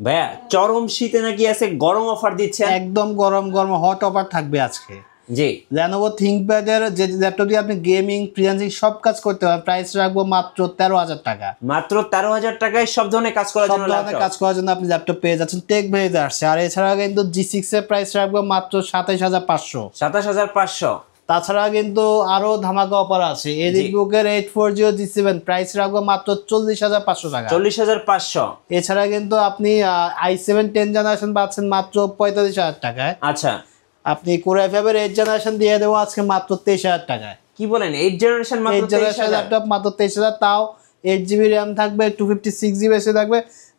ভাইয়া চরম শীতে নাকি আছে গরম অফার দিচ্ছেন? একদম গরম গরম হট অফার থাকবে আজকে। জি, Lenovo ThinkPad এর যে ল্যাপটপ দিয়ে আপনি গেমিং ফ্রিল্যান্সিং সব কাজ করতে পারেন, প্রাইস রাখবো মাত্র 13,000 টাকা। মাত্র 13,000 টাকায় সব ধরনের কাজ করার সব জন্য ধরনের কাজ করার জন্য আপনি ল্যাপটপ পেয়ে যাচ্ছেন, টেক ভেরিতে আসছে। আর এছাড়া কিন্তু G6 এর প্রাইস রাখবো মাত্র 27,500। 27,500। তাছাড়া কিন্তু আরো ধামাকা অফার আছে, এডিটবুকের 840 G7 প্রাইস রাখবো মাত্র 40,500 টাকা। 40,500। এছাড়া কিন্তু আপনি i7 10 জেনারেশন পাচ্ছেন মাত্র 45,000 টাকায়। আচ্ছা, আপনি Core i5 এর 8 জেনারেশন দিয়ে দেবো আজকে মাত্র 23,000 টাকায়। কি বলেন 8 জেনারেশন মাত্র 8 জেনারেশন 23,000? ল্যাপটপ মাত্র 23,000, তাও 8GB র্যাম থাকবে, 256GB এসে থাকবে,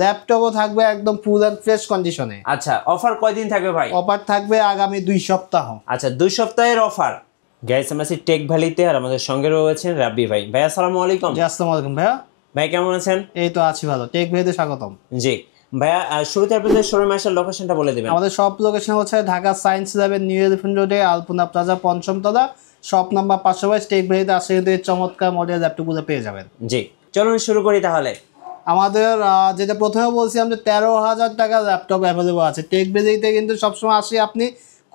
ল্যাপটপও থাকবে একদম ফুল অ্যান্ড ফ্রেশ কন্ডিশনে। আচ্ছা, অফার কয়দিন থাকবে ভাই? অফার থাকবে আগামী 2 সপ্তাহ। আচ্ছা, 2 সপ্তাহের অফার। গাইস, আমরা আছি টেক ভ্যালিতে আর আমাদের সঙ্গে রয়েছেন রাব্বি ভাই। ভাই আসসালামু আলাইকুম। জি আসসালামু আলাইকুম ভাইয়া। ভাই কেমন আছেন? এই তো আছি ভালো, টেক ভেরিতে স্বাগতম। জি ভাইয়া, শুরুতে আপনাদের শোরুমে আসার লোকেশনটা বলে দিবেন। আমাদের সব লোকেশন হচ্ছে ঢাকা সায়েন্স ল্যাবের নিউ এলিফ্যান্ট রোডে, আলপনা প্লাজা, পঞ্চম তলা, শপ নাম্বার 522। টেক ভেরিতে আসলে কিন্তু এই চমৎকার মডেল ল্যাপটপগুলো পেয়ে যাবেন। জি, চলুন শুরু করি তাহলে। আমাদের যেটা প্রথমে বলছিলাম যে 13,000 টাকা ল্যাপটপ অ্যাভেলেবল আছে টেক ভেরিতে, কিন্তু সবসময় আসি আপনি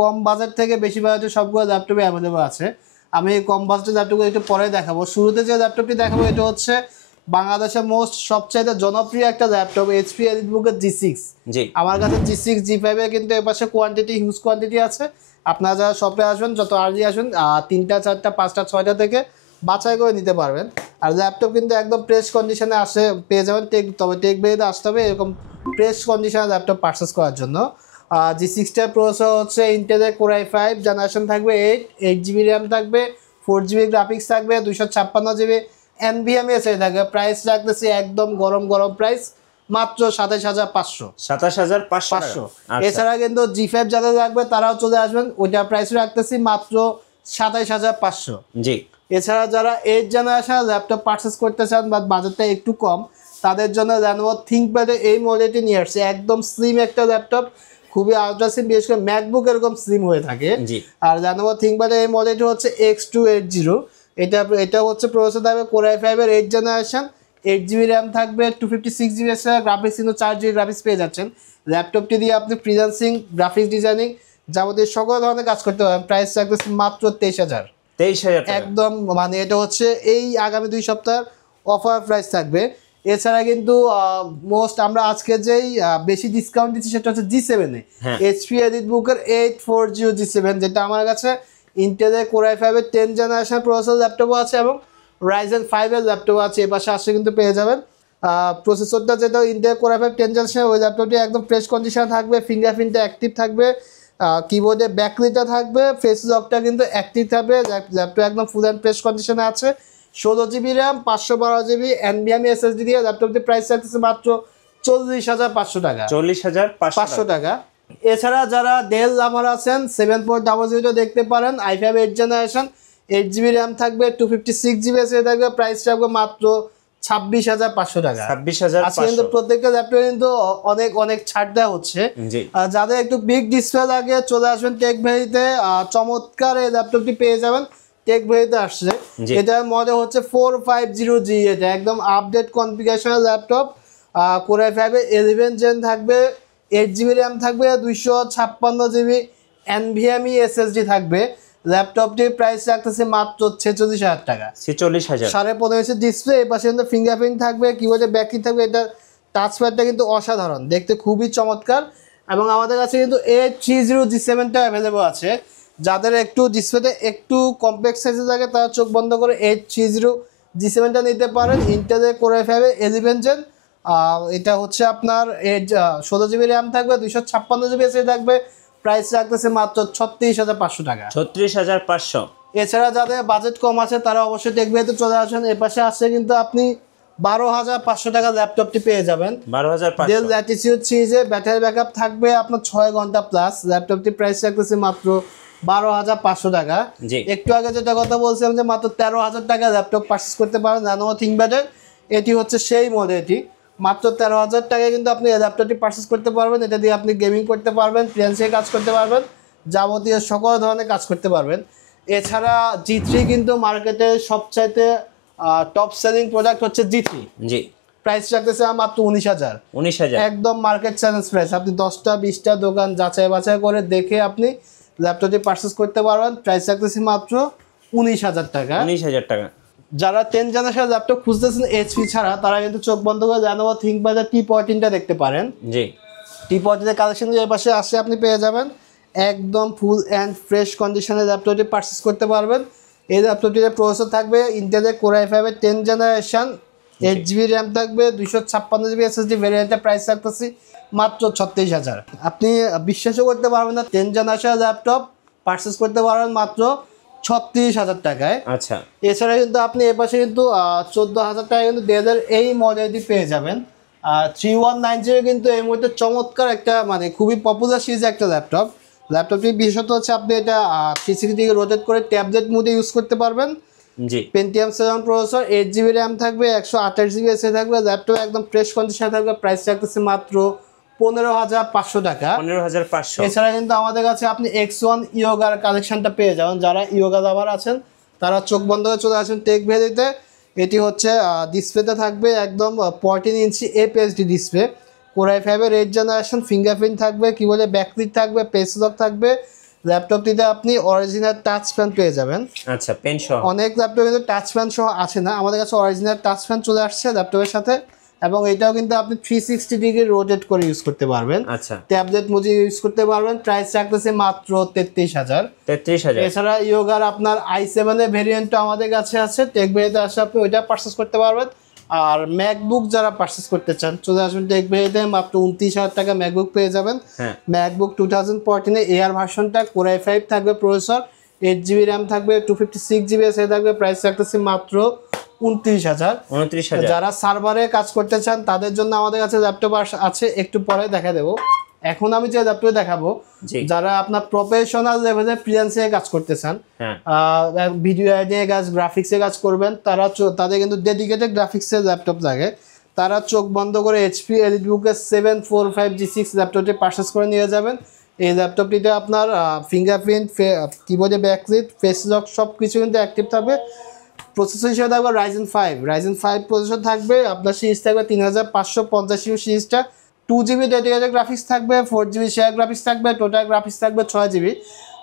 কম বাজেট থেকে বেশি বাজেটের সবগুলো ল্যাপটপই অ্যাভেলেবল আছে। আমি কম বাজেটের ল্যাপটপগুলো একটু পরে দেখাবো। শুরুতে যে ল্যাপটপটি দেখাবো এটা হচ্ছে বাংলাদেশের সবচাইতে জনপ্রিয় একটা ল্যাপটপ, এইচপি এলিটবুকের G6। জি, আমার কাছে G6 G5 এর কিন্তু এর পাশে কোয়ান্টিটি হিউজ কোয়ান্টিটি আছে। আপনারা যারা শপে আসবেন যত আর্লি আসবেন 3টা 4টা 5টা 6টা থেকে বাছাই করে নিতে পারবেন। আর ল্যাপটপ কিন্তু একদম ফ্রেশ কন্ডিশনে আসে পেয়ে যাবেন। তবে টেক ভেরিতে আসতে হবে এরকম ফ্রেশ কন্ডিশনে ল্যাপটপ পারচেস করার জন্য। G6টার প্রসেসর হচ্ছে ইন্টেলের Core i5 জেনারেশন থাকবে 8GB র্যাম থাকবে, 4GB গ্রাফিক্স থাকবে, 256GB NVMe থাকবে। প্রাইস রাখতেছি একদম গরম গরম প্রাইস মাত্র 27,500। 27,500। এছাড়া কিন্তু G5 যাদের লাগবে তারাও চলে আসবেন, ওইটা প্রাইস রাখতেছি মাত্র 27,500। জি, এছাড়া যারা 8 জেনারেশন ল্যাপটপ পারচেস করতে চান বা বাজেটটা একটু কম, তাদের জন্য Lenovo ThinkPad এই মডেলটি নিয়ে আসছে। একদম স্লিম একটা ল্যাপটপ, খুবই আলট্রা স্লিম, বিশেষ করে ম্যাকবুক এরকম স্লিম হয়ে থাকে। জি, আর Lenovo ThinkPad এই মডেলটি হচ্ছে X280। এটা হচ্ছে প্রসেসর থাকবে Core i5 এর 8 জেনারেশন, 8GB র্যাম থাকবে, 256GB গ্রাফিক্স, কিন্তু 4GB গ্রাফিক্স পেয়ে যাচ্ছেন। ল্যাপটপটি দিয়ে আপনি ফ্রিল্যান্সিং, গ্রাফিক্স ডিজাইনিং যাবতীয় সকল ধরনের কাজ করতে পারবেন। প্রাইস রাখতেছি মাত্র 23,000। 23,000 টাকা। একদম মানে এটা হচ্ছে এই আগামী 2 সপ্তাহের অফার প্রাইস থাকবে। এছাড়া কিন্তু আমরা আজকে যেই বেশি ডিসকাউন্ট দিচ্ছি সেটা হচ্ছে G7 এ হ্যাঁ। এইচপি এলিটবুকের 840 G7, যেটা আমার কাছে ইন্টেলের Core i5 এর 10 জেনারেশন প্রসেসর ল্যাপটপও আছে এবং Ryzen 5 এর ল্যাপটপ আছে। এ পাশে আসলে কিন্তু পেয়ে যাবেন। প্রসেসরটা যেটা ইন্টেল Core i5 10 জেনারেশন, ওই ল্যাপটপটি একদম ফ্রেশ কন্ডিশন থাকবে, ফিঙ্গারপ্রিন্টটা অ্যাক্টিভ থাকবে, কিবোর্ডে ব্যাকলিটটা থাকবে, ফেস লকটা কিন্তু অ্যাক্টিভ থাকবে। ল্যাপটপ একদম ফুল অ্যান্ড ফ্রেশ কন্ডিশনে আছে। 16GB RAM, 512GB NVMe SSD দিয়ে ল্যাপটপটির প্রাইস থাকতেছে মাত্র 40,500 টাকা। 40,500 টাকা। এছাড়া যারা ডেল লাভার আছেন 7.00 দেখতে পারেন, i5 8 জেনারেশন, 8GB র্যাম থাকবে, 256GB SSD থাকবে, প্রাইস থাকবে মাত্র 26,500 টাকা। 26,500। আজকে কিন্তু প্রত্যেকটা ল্যাপটপে কিন্তু অনেক অনেক ছাড় দেওয়া হচ্ছে। জি, যাদের একটু বিগ ডিসপ্লে লাগে চলে আসবেন টেক ভেরিতে, চমৎকার এই ল্যাপটপটি পেয়ে যাবেন। টেক ভেরিতে আসছে। জি। এটার মডেল হচ্ছে 450G। এটা একদম আপডেট কনফিগারেশনের ল্যাপটপ। Core i5 11 জেন থাকবে, 8GB র্যাম থাকবে, 256GB NVMe SSD থাকবে। ল্যাপটপটির প্রাইস রাখতেছে মাত্র 46,000 টাকা। 46,000। 15.5 ইঞ্চি ডিসপ্লে, এই পাশে কিন্তু ফিঙ্গারপ্রিন্ট থাকবে, কিবোর্ডে ব্যাকলিট থাকবে। এটা টাচপ্যাডটা কিন্তু অসাধারণ, দেখতে খুবই চমৎকার। এবং আমাদের কাছে কিন্তু 830 G7টা অ্যাভেলেবল আছে। যাদের একটু ডিসপ্লেতে একটু কমপ্লেক্স সাইজে থাকে তারা চোখ বন্ধ করে 830 G7টা নিতে পারেন। ইন্টেলের Core i5 11 জেন, এটা হচ্ছে আপনার 16GB র্যাম থাকবে, 256GB SSD থাকবে। প্রাইস রাখতেছে মাত্র 36,500 টাকা। 36,500। এছাড়া যাদের বাজেট কম আছে তারা অবশ্যই টেক ভেরিতে চলে আসেন। এর পাশে আসছে কিন্তু আপনি 12,500 টাকা ল্যাপটপটি পেয়ে যাবেন। 12,500। ডেল ল্যাটিটিউড সিরিজে ব্যাটারি ব্যাকআপ থাকবে আপনার 6 ঘন্টা প্লাস। ল্যাপটপটি প্রাইস রাখতেছে মাত্র 12,500 টাকা। জি। একটু আগে যেটা কথা বলছিলাম যে মাত্র 13,000 টাকা ল্যাপটপ পারচেস করতে পারেন Lenovo ThinkPad এর, এটি হচ্ছে সেই মডেলটি। মাত্র 13,000 টাকায় কিন্তু আপনি এই ল্যাপটপটি পারচেস করতে পারবেন। এটা দিয়ে আপনি গেমিং করতে পারবেন, ফ্রিল্যান্সিং কাজ করতে পারবেন, যাবতীয় সকল ধরনের কাজ করতে পারবেন। এছাড়া G3 কিন্তু মার্কেটের সবচাইতে টপ সেলিং প্রোডাক্ট হচ্ছে G3। জি, প্রাইস রাখতেছে মাত্র 19,000। 19,000 একদম মার্কেট চ্যালেঞ্জ প্রাইস। আপনি 10টা 20টা দোকান যাচাই বাছাই করে দেখে আপনি ল্যাপটপটি পারচেস করতে পারবেন। প্রাইস রাখতেছি মাত্র 19,000 টাকা। 19,000 টাকা। যারা 10 জেনারেশন ল্যাপটপ খুঁজতেছেন এইচপি ছাড়া, তারা কিন্তু চোখ বন্ধ করে Lenovo ThinkPad T14টা দেখতে পারেন। জি, T14 কালেকশন এর পাশে আসলে আপনি পেয়ে যাবেন একদম ফুল অ্যান্ড ফ্রেশ কন্ডিশনের ল্যাপটপটি পারচেস করতে পারবেন। এই ল্যাপটপটিতে প্রসেসর থাকবে ইন্টেলের Core i5 এর 10 জেনারেশন, 8GB র্যাম থাকবে, 256GB SSD ভেরিয়েন্টের প্রাইস রাখতেছি মাত্র 36,000। আপনি বিশ্বাসও করতে পারবেন না, 10 জেনারেশন ল্যাপটপ পারচেস করতে পারবেন মাত্র 36,000 টাকায়। আচ্ছা, এছাড়া কিন্তু আপনি এ পাশে কিন্তু 14,000 টাকা কিন্তু দেড় এই মডেলটি পেয়ে যাবেন। 3190 কিন্তু এই মুহূর্তে চমৎকার একটা মানে খুবই পপুলার সিরিজ একটা ল্যাপটপটি বিশেষত হচ্ছে আপনি এটা 360 ডিগ্রি রোটেট করে ট্যাবলেট মোডে ইউজ করতে পারবেন। জি, পেন্টিয়াম 7 প্রসেসর, 8GB র্যাম থাকবে, 128GB এসএসডি থাকবে। ল্যাপটপ একদম ফ্রেশ কন্ডিশনে থাকবে। প্রাইস রাখতেছে মাত্র 15,500 টাকা। 15,500। এছাড়া কিন্তু আমাদের কাছে আপনি X1 ইয়োগার কালেকশনটা পেয়ে যাবেন। যারা ইয়োগা লাভার আছেন তারা চোখ বন্ধ করে চলে আসেন টেক ভ্যালিতে। এটি হচ্ছে ডিসপ্লেতে থাকবে একদম 14 ইঞ্চি এপিএসডি ডিসপ্লে, Core i5 এর 8 জেনারেশন, ফিঙ্গারপ্রিন্ট থাকবে, কিবোর্ডে ব্যাকলিট থাকবে, পেজ লক থাকবে। ল্যাপটপটিতে আপনি অরিজিনাল টাচ প্যান পেয়ে যাবেন। আচ্ছা, পেন সহ। অনেক ল্যাপটপে কিন্তু টাচ প্যান সহ আছে না, আমাদের কাছে অরিজিনাল টাচ প্যান চলে আসছে ল্যাপটপের সাথে। এবং এটাও কিন্তু আপনি 360 ডিগ্রি রোটেট করে ইউজ করতে পারবেন। আচ্ছা, ট্যাবলেট মুজি ইউজ করতে পারবেন। প্রাইস রাখতেছে মাত্র 33,000। 33,000। এছাড়া ইয়োগার আপনার i7 এর ভেরিয়েন্টটা আমাদের কাছে আছে, টেক ভেরিতে আসে আপনি ওইটা পারচেস করতে পারবেন। আর ম্যাকবুক যারা পারচেস করতে চান চলে আসবেন টেক ভেরিতে, মাত্র 29,000 টাকা ম্যাকবুক পেয়ে যাবেন। হ্যাঁ, ম্যাকবুক 2014 এয়ার ভার্সনটা, Core i5 থাকবে প্রসেসর, 8GB র্যাম থাকবে, 256GB এসএসডি থাকবে। প্রাইস রাখতেছে মাত্র 29,000। 29,000। যারা সার্ভারে কাজ করতে চান তাদের জন্য আমাদের কাছে ল্যাপটপ আছে, একটু পরে দেখা দেবো। এখন আমি যে ল্যাপটপ দেখাবো, জি, যারা আপনার প্রফেশনাল লেভেলে ফ্রিল্যান্সিং কাজ করতে চান, হ্যাঁ, ভিডিও এডিটিং কাজ, গ্রাফিক্সে কাজ করবেন, তারা তাদের কিন্তু ডেডিকেটেড গ্রাফিক্সের ল্যাপটপ লাগে। তারা চোখ বন্ধ করে HP এলিটবুকের 745G6 ল্যাপটপটি পারচেস করে নিয়ে যাবেন। এই ল্যাপটপটিতে আপনার ফিঙ্গারপ্রিন্ট, কিবোর্ডে ব্যাকলিট, ফেস লক সব কিছু কিন্তু অ্যাক্টিভ থাকবে। প্রসেসর হিসেবে থাকবে Ryzen 5 প্রসেসর থাকবে। আপনার সিরিজ থাকবে 3550 সিরিজটা, 2GB ডেডিকেটেড গ্রাফিক্স থাকবে, 4GB শেয়ার গ্রাফিক্স থাকবে, টোটাল গ্রাফিক্স থাকবে 6GB।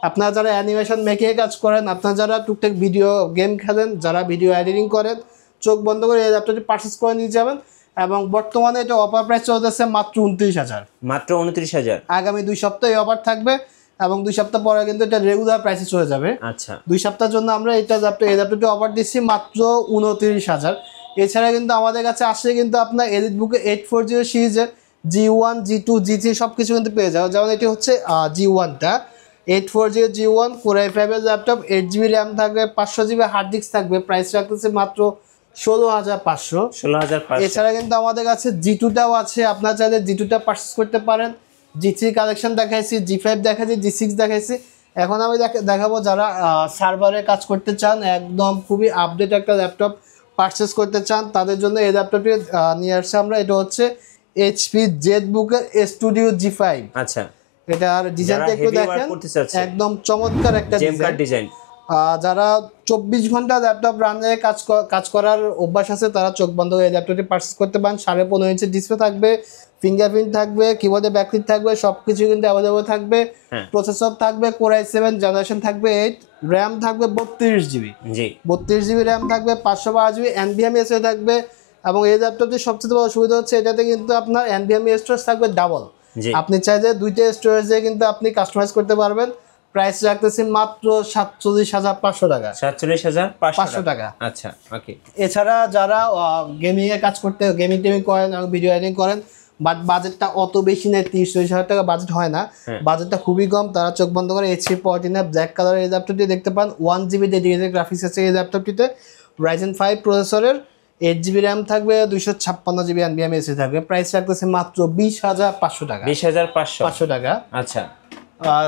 আপনারা যারা অ্যানিমেশন মেকিংয়ে কাজ করেন, আপনারা যারা টুকটাক ভিডিও গেম খেলেন, যারা ভিডিও এডিটিং করেন, চোখ বন্ধ করে এই ল্যাপটপটি পারচেস করে নিয়ে যাবেন। এবং বর্তমানে এটা অফার প্রাইস চলতেছে মাত্র 29,000। মাত্র 29,000। আগামী 2 সপ্তাহে অফার থাকবে এবং 2 সপ্তাহ পরে কিন্তু এটা রেগুলার প্রাইসে চলে যাবে। আচ্ছা, 2 সপ্তাহের জন্য আমরা এই ল্যাপটপটি অফার দিচ্ছি মাত্র 29,000। এছাড়া কিন্তু আমাদের কাছে আসলে কিন্তু আপনার এলিটবুকে 840 সিরিজের G1 G2 G3 সব কিছু কিন্তু পেয়ে যাবে। যেমন এটি হচ্ছে G1টা, 840 G1 Core i5 এর ল্যাপটপ, 8GB র্যাম থাকবে, 500GB হার্ড ডিস্ক থাকবে। প্রাইস রাখতেছে মাত্র 16,500। 16,500। এছাড়া কিন্তু আমাদের কাছে G2টাও আছে, আপনারা চাইলে G2টা পারচেস করতে পারেন। G3 কালেকশন দেখাইছি, G5 দেখাইছি, G6 দেখাইছি। এখন আমি দেখাবো যারা সার্ভারে কাজ করতে চান, একদম খুবই আপডেট একটা ল্যাপটপ পারচেস করতে চান, তাদের জন্য এই ল্যাপটপটি নিয়ে আসছে আমরা। এটা হচ্ছে HP জেটবুকের স্টুডিও G5। আচ্ছা, এটার ডিজাইনটা একটু দেখেন, একদম চমৎকার একটা ডিজাইন। যারা 24 ঘন্টা ল্যাপটপ রানে কাজ করার অভ্যাস আছে, তারা চোখ বন্ধ করে এই ল্যাপটপটি পারচেস করতে পারেন। 15.5 ইঞ্চি ডিসপ্লে থাকবে, ফিঙ্গারপ্রিন্ট থাকবে, কিবোর্ডে ব্যাকলিট থাকবে, সবকিছু কিন্তু অ্যাভেলেবল থাকবে। প্রসেসর থাকবে Core i7 জেনারেশন থাকবে 8, র্যাম থাকবে 32GB। জি, 32GB র্যাম থাকবে, 512GB NVMe SSD থাকবে। এবং এই ল্যাপটপটির সবচেয়ে বড় সুবিধা হচ্ছে এটাতে কিন্তু আপনার NVMe স্টোরেজ থাকবে ডাবল। আপনি চাইলে 2টা স্টোরেজে কিন্তু আপনি কাস্টমাইজ করতে পারবেন। প্রাইস রাখতেছি মাত্র 47,500 টাকা। 47,500 টাকা। আচ্ছা, ওকে। এছাড়া যারা গেমিংয়ে কাজ করতে, গেমিং করেন এবং ভিডিও এডিটিং করেন, বাট বাজেটটা অত বেশি নেই, 30-40 হাজার টাকা বাজেট হয় না, বাজেটটা খুবই কম, তারা চোখ বন্ধ করে HP 14 ব্ল্যাক কালারের এই ল্যাপটপটি দেখতে পান। 1GB ডেডিকেটেড গ্রাফিক্স আছে এই ল্যাপটপটিতে, Ryzen 5 প্রসেসরের, 8GB র্যাম থাকবে, 256GB NVMe SSD থাকবে। প্রাইস রাখতেছে মাত্র 20,500 টাকা। 20,500 টাকা। আচ্ছা,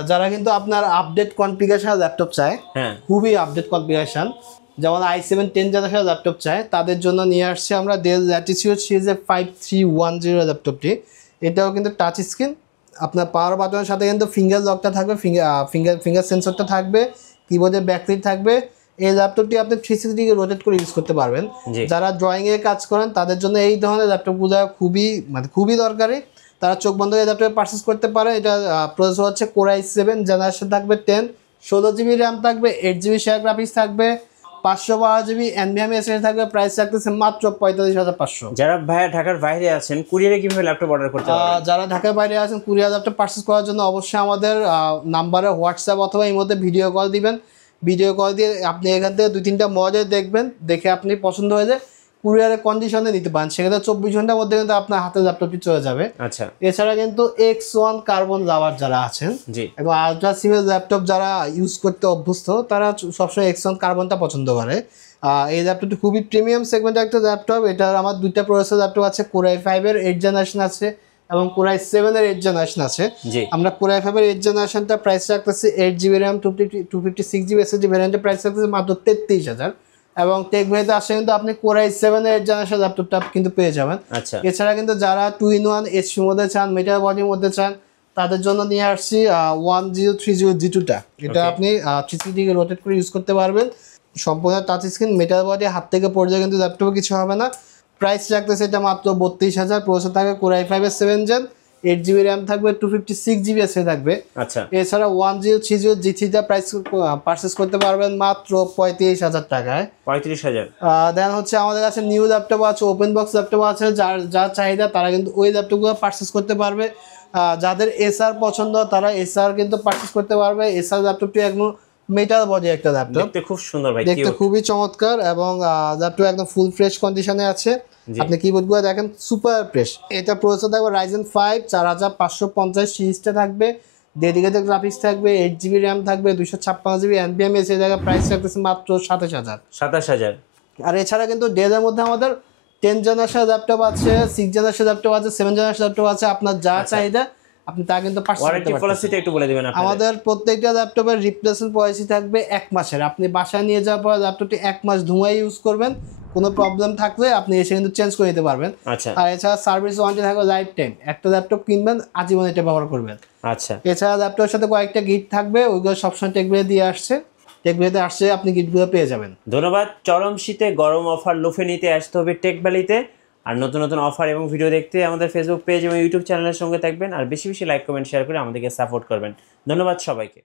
যারা কিন্তু আপনার আপডেট কনফিগারেশন ল্যাপটপ চায়, খুবই আপডেট কনফিগারেশন, যেমন i7 10 জেনারেশন ল্যাপটপ চায়, তাদের জন্য নিয়ে আসছে আমরা Dell Latitude সিরিজের 5310 ল্যাপটপটি। এটাও কিন্তু টাচ স্ক্রিন, আপনার পাওয়ার বাটনের সাথে কিন্তু ফিঙ্গার লকটা থাকবে, ফিঙ্গার সেন্সরটা থাকবে, কিবোর্ডে ব্যাকলিট থাকবে, এই ল্যাপটপটি আপনি 360 ডিগ্রি রোটেট করে ইউজ করতে পারবেন। জি। যারা ড্রয়িং এর কাজ করেন তাদের জন্য এই ধরনের ল্যাপটপগুলো খুবই দরকারি। তারা চোখ বন্ধ করে ল্যাপটপ পারচেজ করতে পারে। এটা প্রসেসর হচ্ছে Core i7 জেনারেশন থাকবে 10, 16GB র্যাম থাকবে, 8GB শেয়ার গ্রাফিক্স থাকবে, 512GB NVMe SSD থাকবে। প্রাইস রাখতেছে মাত্র 45,500। যারা ভাইয়া ঢাকার বাইরে আছেন কুরিয়ারে কিভাবে ল্যাপটপ অর্ডার করতে পারবেন? যারা ঢাকার বাইরে আছেন কুরিয়ার ল্যাপটপ পারচেজ করার জন্য অবশ্যই আমাদের নাম্বারে হোয়াটসঅ্যাপ অথবা এই মধ্যে ভিডিও কল দিবেন। ভিডিও কল দিয়ে আপনি এখান থেকে 2-3টা মডেল দেখবেন, দেখে আপনি পছন্দ হয়ে যায় কুরিয়ারের কন্ডিশনে নিতে পারেন। সেক্ষেত্রে 24 ঘন্টার মধ্যে কিন্তু আপনার হাতে ল্যাপটপটি চলে যাবে। আচ্ছা। এছাড়া কিন্তু X1 কার্বন লাভার যারা আছেন জি। এবং আলট্রা সিমের ল্যাপটপ যারা ইউজ করতে অভ্যস্ত তারা সবসময় X1 কার্বনটা পছন্দ করে। এই ল্যাপটপটি খুবই প্রিমিয়াম সেগমেন্টের একটা ল্যাপটপ। এটার আমার 2টা প্রসেসর ল্যাপটপ আছে, Core i5 এর 8 জেনারেশন আছে এবং Core i7 এর 8 জেনারেশন আছে। জি। আমরা Core i5 এর 8 জেনারেশনটা প্রাইস রাখতেছি 8GB RAM 256GB SSD ভ্যারিয়েন্টের price রাখতেছি মাত্র 33,000 এবং টেক ভ্যালিতে আসলে কিন্তু আপনি Core i7 এর 8 জেনারেশন ল্যাপটপটা কিন্তু পেয়ে যাবেন। আচ্ছা। এছাড়া কিন্তু যারা 2-in-1 HP মধ্যে চান, মেটাল বডির মধ্যে চান, তাদের জন্য নিয়ে আসছি 1030 G2টা। এটা আপনি 360 ডিগ্রি রোটেট করে ইউজ করতে পারবেন। সম্পূর্ণ টাচ স্ক্রিন, মেটাল বডি, হাত থেকে পড়ে যায় কিন্তু ল্যাপটপে কিছু হবে না। প্রাইস রাখতেছে এটা মাত্র 32,000। প্রসেসর থাকবে Core i5 এর 7 জেন, 8GB র্যাম থাকবে, 256GB SSD থাকবে। আচ্ছা। এছাড়া 1030 G3টা প্রাইস পারচেস করতে পারবেন মাত্র 35,000 টাকায়। 35,000। দেন হচ্ছে আমাদের কাছে নিউ ল্যাপটপ আছে, ওপেন বক্স ল্যাপটপ আছে। যার চাহিদা তারা কিন্তু ওই ল্যাপটপগুলো পারচেস করতে পারবে। যাদের এসআর পছন্দ তারা এসআর কিন্তু পারচেস করতে পারবে। এসআর ল্যাপটপটি একদম মেটাল বডি একটা ল্যাপটপ, দেখতে খুব সুন্দর ভাই, দেখতে খুবই চমৎকার এবং ল্যাপটপ একদম ফুল ফ্রেশ কন্ডিশনে আছে। আপনি কিবোর্ডগুলো দেখেন সুপার ফ্রেশ। এটা প্রসেসর থাকবে Ryzen 5 4550 সিরিজটা থাকবে, ডেডিকেটেড গ্রাফিক্স থাকবে, 8GB র্যাম থাকবে, 256GB NVMe SSD থাকবে। প্রাইস রাখতেছে মাত্র 27,000। 27,000। আর এছাড়া কিন্তু ডেলের মধ্যে আমাদের 10 জেনারেশন ল্যাপটপ আছে, 6 জেনারেশন ল্যাপটপ আছে, 7 জেনারেশন ল্যাপটপ আছে। আপনার যা চাহিদা আপনি তা কিন্তু পারচেজ করতে ওয়ারেন্টি পারবেন। পলিসিটা একটু বলে দিবেন আপনারা। আমাদের প্রত্যেকটা ল্যাপটপের রিপ্লেসমেন্ট পলিসি থাকবে 1 মাসের। আপনি বাসায় নিয়ে যাওয়ার পর ল্যাপটপটি 1 মাস ধুমায় ইউজ করবেন, কোনো প্রবলেম থাকলে আপনি এসে কিন্তু চেঞ্জ করে নিতে পারবেন। আচ্ছা। আর এছাড়া সার্ভিস ওয়ারেন্টি থাকবে লাইফ টাইম। একটা ল্যাপটপ কিনবেন আজীবন এটা ব্যবহার করবেন। আচ্ছা। এছাড়া ল্যাপটপের সাথে কয়েকটা গিফট থাকবে, ওইগুলো সবসময় টেকবিলে দিয়ে আসছে। টেকবিলেতে আসছে আপনি গিফটগুলো পেয়ে যাবেন। ধন্যবাদ। চরম শীতে গরম অফার লুফে নিতে আসতে হবে টেক ভ্যালিতে। আর নতুন নতুন অফার এবং ভিডিও দেখতে আমাদের ফেসবুক পেজ এবং ইউটিউব চ্যানেলের সঙ্গে থাকবেন। আর বেশি বেশি লাইক, কমেন্ট, শেয়ার করে আমাদেরকে সাপোর্ট করবেন। ধন্যবাদ সবাইকে।